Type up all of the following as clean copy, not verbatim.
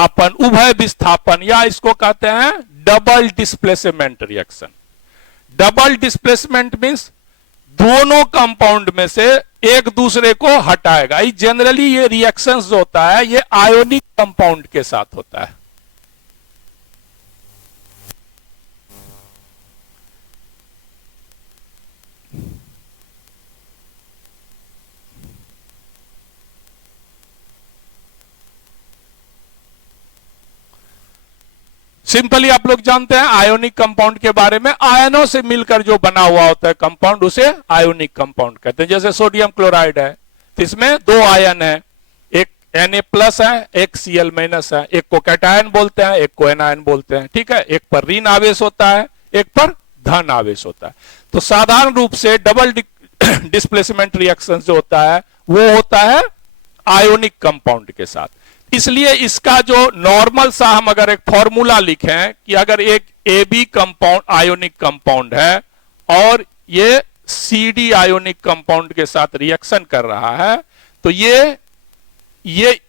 अपन उभय विस्थापन, या इसको कहते हैं double displacement reaction. Double displacement means दोनों कंपाउंड में से एक दूसरे को हटाएगा। जनरली ये रिएक्शंस जो होता है ये आयोनिक कंपाउंड के साथ होता है। सिंपली आप लोग जानते हैं आयोनिक कंपाउंड के बारे में, आयनों से मिलकर जो बना हुआ होता है कंपाउंड उसे आयोनिक कंपाउंड कहते हैं। जैसे सोडियम क्लोराइड है तो इसमें दो आयन है, एक Na+ है, एक Cl- है। एक को कैटायन बोलते हैं, एक को एनायन बोलते हैं, ठीक है। एक पर ऋण आवेश होता है, एक पर धन आवेश होता है। तो साधारण रूप से डबल डिस्प्लेसमेंट रिएक्शन जो होता है वो होता है आयोनिक कंपाउंड के साथ। इसलिए इसका जो नॉर्मल सा हम अगर एक फॉर्मूला लिखें कि अगर एक AB कंपाउंड आयोनिक कंपाउंड है और ये CD आयोनिक कंपाउंड के साथ रिएक्शन कर रहा है, तो ये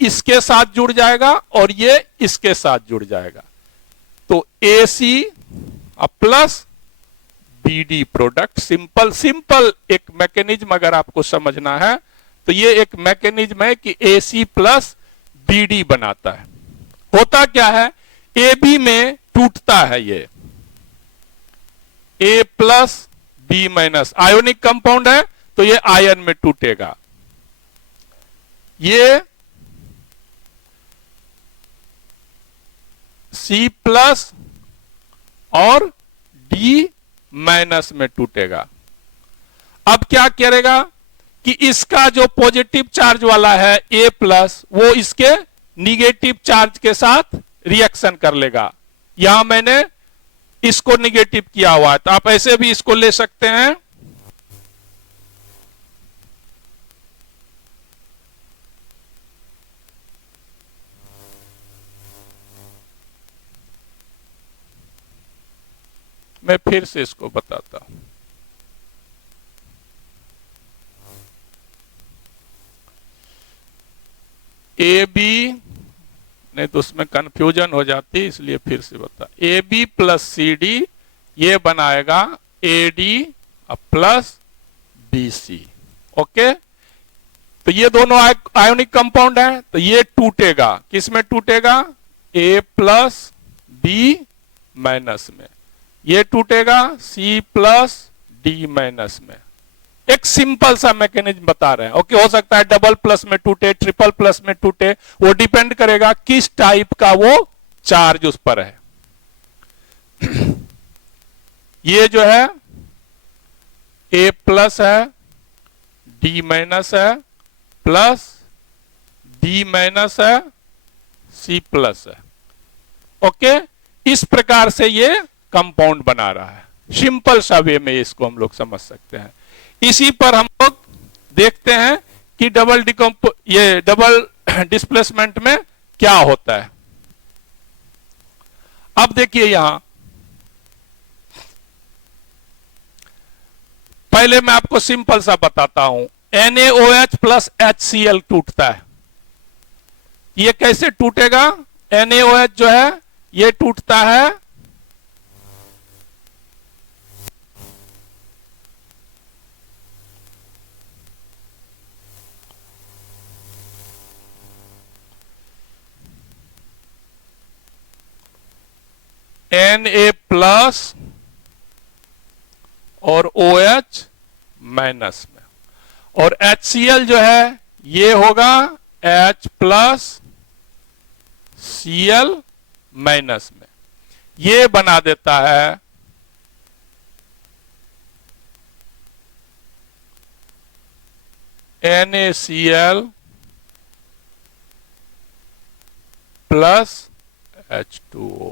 इसके साथ जुड़ जाएगा और ये इसके साथ जुड़ जाएगा। तो AC plus BD product. Simple एक मैकेनिज्म अगर आपको समझना है तो ये एक मैकेनिज्म है कि AC प्लस BD बनाता है। होता क्या है, AB में टूटता है ये A+B- आयोनिक कंपाउंड है तो ये आयन में टूटेगा। ये C+ और D- में टूटेगा। अब क्या करेगा कि इसका जो पॉजिटिव चार्ज वाला है A+ वो इसके निगेटिव चार्ज के साथ रिएक्शन कर लेगा। यहां मैंने इसको निगेटिव किया हुआ है, तो आप ऐसे भी इसको ले सकते हैं। मैं फिर से इसको बताता हूं। AB नहीं तो उसमें कंफ्यूजन हो जाती, इसलिए फिर से बता। AB + CD ये बनाएगा AD + BC। ओके, तो ये दोनों आयोनिक कंपाउंड है, तो ये टूटेगा। किस में टूटेगा, A+ B- में। ये टूटेगा C+ D- में। एक सिंपल सा मैकेनिज्म बता रहे हैं। ओके, हो सकता है डबल प्लस में टूटे, ट्रिपल प्लस में टूटे, वो डिपेंड करेगा किस टाइप का वो चार्ज उस पर है। ये जो है A+ है, D- है, प्लस D- है, C+ है। ओके, इस प्रकार से ये कंपाउंड बना रहा है। सिंपल सा वे में इसको हम लोग समझ सकते हैं। इसी पर हम लोग देखते हैं कि डबल डिस्प्लेसमेंट में क्या होता है। अब देखिए यहां पहले मैं आपको सिंपल सा बताता हूं। NaOH + HCl टूटता है। ये कैसे टूटेगा, NaOH जो है ये टूटता है Na+ और OH- में, और HCl जो है ये होगा H+ Cl- में। ये बना देता है NaCl + H2O।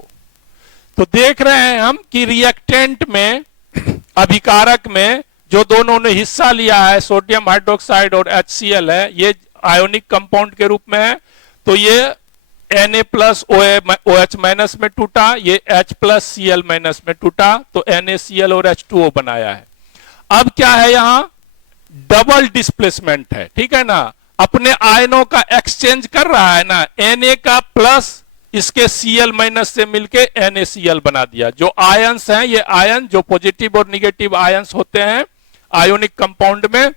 तो देख रहे हैं हम कि रिएक्टेंट में, अभिकारक में जो दोनों ने हिस्सा लिया है, सोडियम हाइड्रोक्साइड और HCl है, ये आयोनिक कंपाउंड के रूप में है। तो ये Na+ OH- में टूटा, ये H+ Cl- में टूटा, तो NaCl और H2O बनाया है। अब क्या है, यहां डबल डिस्प्लेसमेंट है, ठीक है ना। अपने आयनों का एक्सचेंज कर रहा है ना, Na का प्लस इसके Cl माइनस से मिलके NaCl बना दिया। जो आयंस हैं, ये आयन जो पॉजिटिव और निगेटिव आयंस होते हैं आयोनिक कंपाउंड में,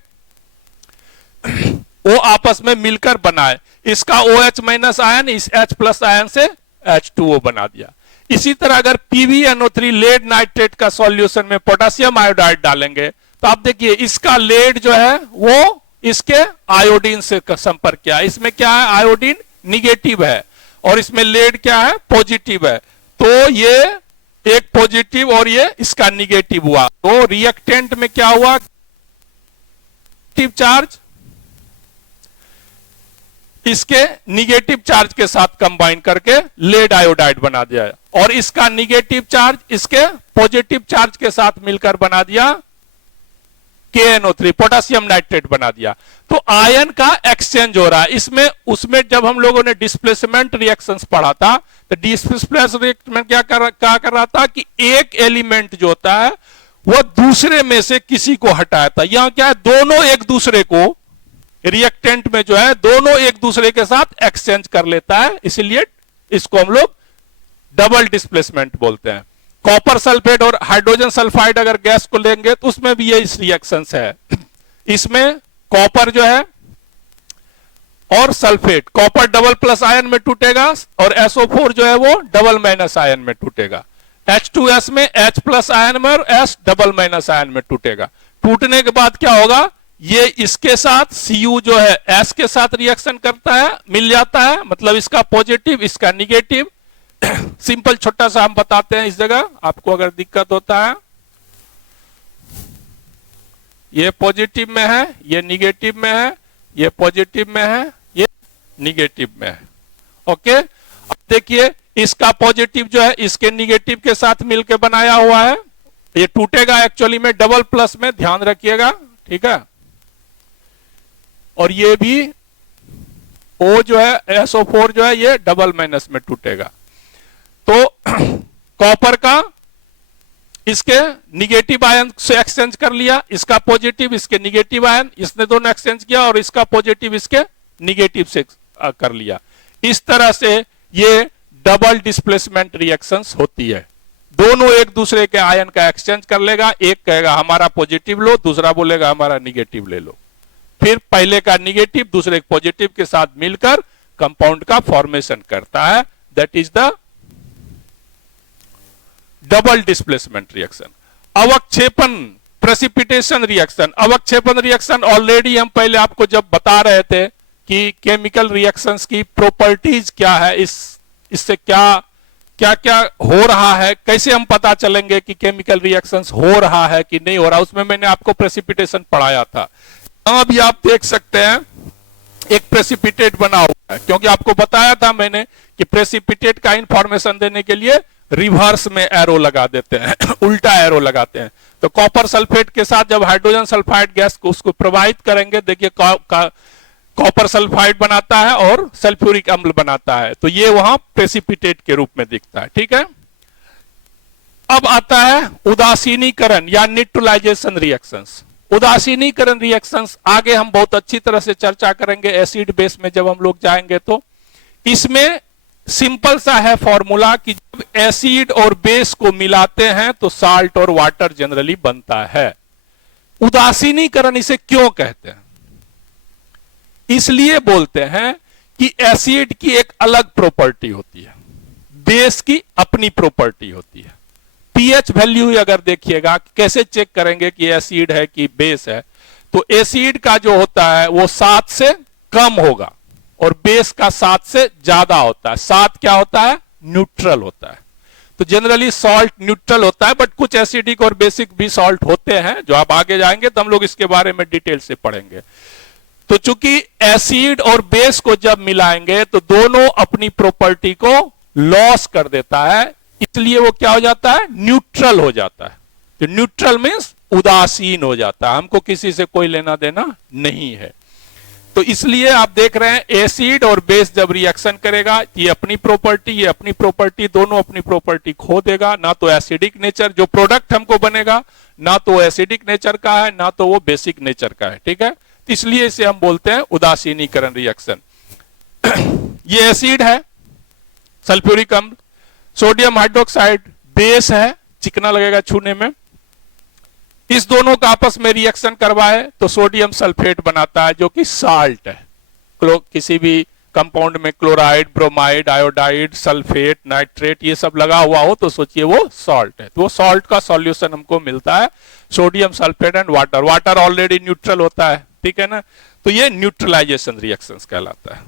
वो आपस में मिलकर बनाए। इसका OH माइनस आयन इस H प्लस आयन से H2O बना दिया। इसी तरह अगर PbNO3 लेड नाइट्रेट का सॉल्यूशन में पोटेशियम आयोडाइड डालेंगे तो आप देखिए इसका लेड जो है वो इसके आयोडीन से संपर्क किया। इसमें क्या है, आयोडीन निगेटिव है और इसमें लेड क्या है, पॉजिटिव है। तो ये एक पॉजिटिव और ये इसका निगेटिव हुआ। तो रिएक्टेंट में क्या हुआ, पॉजिटिव चार्ज इसके निगेटिव चार्ज के साथ कंबाइन करके लेड आयोडाइड बना दिया और इसका निगेटिव चार्ज इसके पॉजिटिव चार्ज के साथ मिलकर बना दिया KNO3 पोटेशियम नाइट्रेट बना दिया। तो आयन का एक्सचेंज हो रहा है इसमें। उसमें जब हम लोगों ने डिस्प्लेसमेंट रिएक्शंस पढ़ा था तो डिस्प्लेसमेंट क्या कर रहा था कि एक एलिमेंट जो होता है वो दूसरे में से किसी को हटाया था। यहां क्या है, दोनों एक दूसरे को, रिएक्टेंट में जो है दोनों एक दूसरे के साथ एक्सचेंज कर लेता है, इसलिए इसको हम लोग डबल डिस्प्लेसमेंट बोलते हैं। कॉपर सल्फेट और हाइड्रोजन सल्फाइड अगर गैस को लेंगे तो उसमें भी ये रिएक्शंस है। इसमें कॉपर जो है और sulphate, copper double plus ion में टूटेगा और SO4 जो है वो डबल माइनस आयन में टूटेगा। H2S में H प्लस आयन में और S डबल माइनस आयन में टूटेगा। टूटने के बाद क्या होगा, ये इसके साथ Cu जो है S के साथ रिएक्शन करता है, मिल जाता है, मतलब इसका पॉजिटिव इसका निगेटिव। सिंपल छोटा सा हम बताते हैं इस जगह, आपको अगर दिक्कत होता है। ये पॉजिटिव में है, ये निगेटिव में है, ये पॉजिटिव में है, ये निगेटिव में है। ओके, अब देखिए इसका पॉजिटिव जो है इसके निगेटिव के साथ मिलकर बनाया हुआ है। ये टूटेगा एक्चुअली में डबल प्लस में, ध्यान रखिएगा, ठीक है। और ये भी O जो है SO4 जो है ये डबल माइनस में टूटेगा। तो कॉपर का इसके निगेटिव आयन से एक्सचेंज कर लिया, इसका पॉजिटिव इसके निगेटिव आयन, इसने दोनों एक्सचेंज किया और इसका पॉजिटिव इसके निगेटिव से कर लिया। इस तरह से ये डबल डिस्प्लेसमेंट रिएक्शंस होती है। दोनों एक दूसरे के आयन का एक्सचेंज कर लेगा, एक कहेगा हमारा पॉजिटिव लो, दूसरा बोलेगा हमारा निगेटिव ले लो। फिर पहले का निगेटिव दूसरे के पॉजिटिव के साथ मिलकर कंपाउंड का फॉर्मेशन करता है। That is the double displacement reaction. अवक्षेपण प्रेसिपिटेशन रिएक्शन, अवक्षेपण रिएक्शन ऑलरेडी हम पहले आपको जब बता रहे थे कि केमिकल रिएक्शंस की प्रॉपर्टीज क्या है, इससे क्या क्या क्या हो रहा है, कैसे हम पता चलेंगे कि केमिकल रिएक्शंस हो रहा है कि नहीं हो रहा, उसमें मैंने आपको प्रेसिपिटेशन पढ़ाया था। अभी आप देख सकते हैं एक प्रेसिपिटेट बना हुआ है, क्योंकि आपको बताया था मैंने कि प्रेसिपिटेट का इंफॉर्मेशन देने के लिए रिवर्स में एरो लगा देते हैं उल्टा एरो लगाते हैं। तो कॉपर सल्फेट के साथ जब हाइड्रोजन सल्फाइड गैस को उसको प्रवाहित करेंगे, देखिए कॉपर सल्फाइड बनाता है और सल्फ्यूरिक अम्ल बनाता है, तो ये वहां प्रेसिपिटेट के रूप में दिखता है, ठीक है। अब आता है उदासीनीकरण या न्यूट्रलाइजेशन रिएक्शंस। उदासीनीकरण रिएक्शंस आगे हम बहुत अच्छी तरह से चर्चा करेंगे एसिड बेस में जब हम लोग जाएंगे। तो इसमें सिंपल सा है फॉर्मूला कि जब एसिड और बेस को मिलाते हैं तो साल्ट और वाटर जनरली बनता है। उदासीनीकरण इसे क्यों कहते हैं, इसलिए बोलते हैं कि एसिड की एक अलग प्रॉपर्टी होती है, बेस की अपनी प्रॉपर्टी होती है। पीएच वैल्यू अगर देखिएगा कैसे चेक करेंगे कि एसिड है कि बेस है, तो एसिड का जो होता है वो 7 से कम होगा और बेस का 7 से ज्यादा होता है। 7 क्या होता है, न्यूट्रल होता है। तो जनरली सॉल्ट न्यूट्रल होता है, बट कुछ एसिडिक और बेसिक भी सॉल्ट होते हैं, जो आप आगे जाएंगे तो हम लोग इसके बारे में डिटेल से पढ़ेंगे। तो चूंकि एसिड और बेस को जब मिलाएंगे तो दोनों अपनी प्रॉपर्टी को लॉस कर देता है, इसलिए वो क्या हो जाता है, न्यूट्रल हो जाता है। तो न्यूट्रल मींस उदासीन हो जाता है, हमको किसी से कोई लेना देना नहीं है। तो इसलिए आप देख रहे हैं एसिड और बेस जब रिएक्शन करेगा, ये अपनी प्रॉपर्टी ये अपनी प्रॉपर्टी, दोनों अपनी प्रॉपर्टी खो देगा। ना तो एसिडिक नेचर जो प्रोडक्ट हमको बनेगा, ना तो एसिडिक नेचर का है, ना तो वो बेसिक नेचर का है, ठीक है। इसलिए इसे हम बोलते हैं उदासीनीकरण रिएक्शन। ये एसिड है, सल्फ्यूरिक अम्ल, सोडियम हाइड्रोक्साइड बेस है, चिकना लगेगा छूने में। इस दोनों का आपस में रिएक्शन करवाए तो सोडियम सल्फेट बनाता है जो कि साल्ट है। किसी भी कंपाउंड में chloride, bromide, iodide, sulphate, nitrate ये सब लगा हुआ हो तो सोचिए वो सॉल्ट है। तो वो सॉल्ट का सॉल्यूशन हमको मिलता है sodium sulphate and water. Water already neutral होता है, ठीक है ना, तो ये न्यूट्रलाइजेशन रिएक्शंस कहलाता है।